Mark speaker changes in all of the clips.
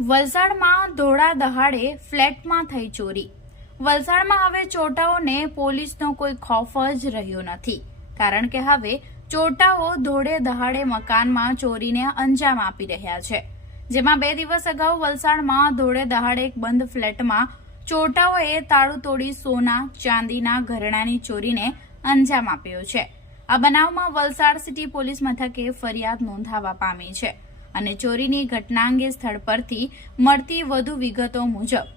Speaker 1: વલસાડમાં ધોળા દહાડે ફ્લેટમાં થઈ ચોરી. વલસાડમાં હવે ચોટાઓને પોલીસનો કોઈ ખોફ જ રહ્યો નથી. કારણ કે હવે ચોટાઓ ધોળે દહાડે મકાનમાં ચોરીને અંજામ આપી રહ્યા છે. જેમાં બે દિવસ અગાઉ વલસાડમાં ધોળે દહાડે એક બંધ ફ્લેટમાં ચોટાઓએ તાળું તોડી સોના, ચાંદીના ઘરેણાની ચોરીને અંજામ આપ્યો છે. આ બનાવમાં વલસાડ સિટી પોલીસ મથકે ફરિયાદ નોંધાવા પામી છે. અને ચોરીની ઘટના અંગે સ્થળ પરથી મળતી વધુ વિગતો મુજબ,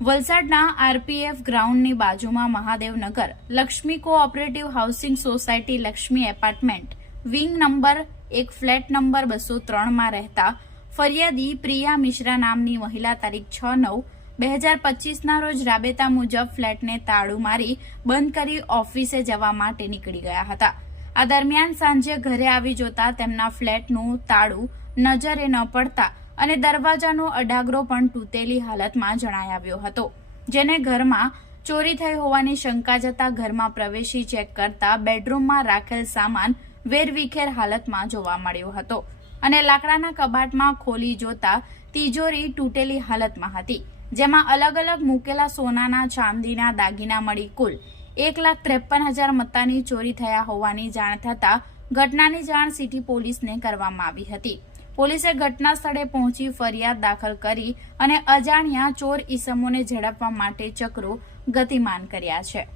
Speaker 1: વલસાડના આરપીએફ ગ્રાઉન્ડની બાજુમાં Mahadevnagar Laxmi cooperative housing society Laxmi apartment, wing number એક, ફ્લેટ નંબર બસો ત્રણમાં રહેતા ફરિયાદી પ્રિયા મિશ્રા નામની મહિલા તારીખ છ નવ, બે હજાર પચીસના રોજ રાબેતા મુજબ ફ્લેટને તાળું મારી બંધ કરી ઓફિસે જવા માટે નીકળી ગયા હતા. આ દરમિયાન સાંજે ઘરે આવી જોતા તેમના ફ્લેટનું તાળું નજરે ન પડતા અને દરવાજાનો અડાગરો પણ તૂટેલી હાલતમાં જણાઈ આવ્યો હતો, જેને ઘરમાં ચોરી થઈ હોવાની શંકા જતા ઘરમાં પ્રવેશી ચેક કરતા બેડરૂમમાં રાખેલ સામાન વેરવિખેર હાલતમાં જોવા મળ્યો હતો અને લાકડાના કબાટમાં ખોલી જોતા તિજોરી તૂટેલી હાલતમાં હતી, જેમાં અલગ અલગ મૂકેલા સોનાના ચાંદીના દાગીના મળી કુલ એક લાખ ત્રેપન હજાર મત્તાની ચોરી થયા હોવાની જાણ થતાં ઘટનાની જાણ સિટી પોલીસને કરવામાં આવી હતી. પોલીસે ઘટના સ્થળે પહોંચી ફરિયાદ દાખલ કરી અને અજાણ્યા ચોર ઈસમોને ઝડપવા માટે ચક્રો ગતિમાન કર્યા છે.